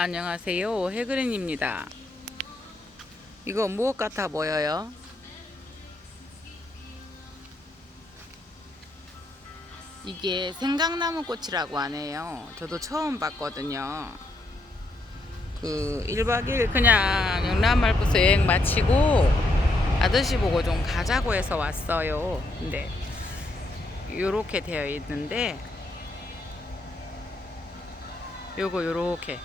안녕하세요. 해그린입니다. 이거 무엇 같아 보여요? 이게 생강나무 꽃이라고 하네요. 저도 처음 봤거든요. 그 1박 2일 그냥 영남말부터 여행 마치고 아저씨 보고 좀 가자고 해서 왔어요. 근데 요렇게 되어 있는데 요거 요렇게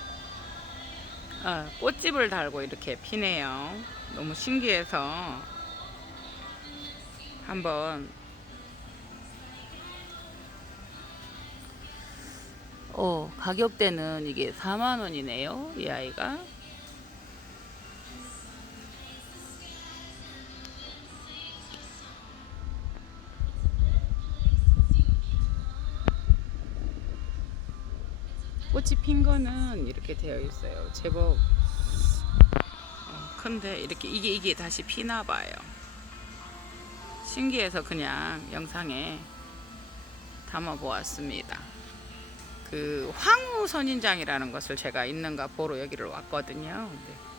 어, 꽃집을 달고 이렇게 피네요. 너무 신기해서 한번 어, 가격대는 이게 4만 원이네요. 이 아이가. 꽃이 핀 거는 이렇게 되어 있어요. 제법 어, 큰데 이렇게 이게 이게 다시 피나 봐요. 신기해서 그냥 영상에 담아 보았습니다. 그 황후 선인장이라는 것을 제가 있는가 보러 여기를 왔거든요. 근데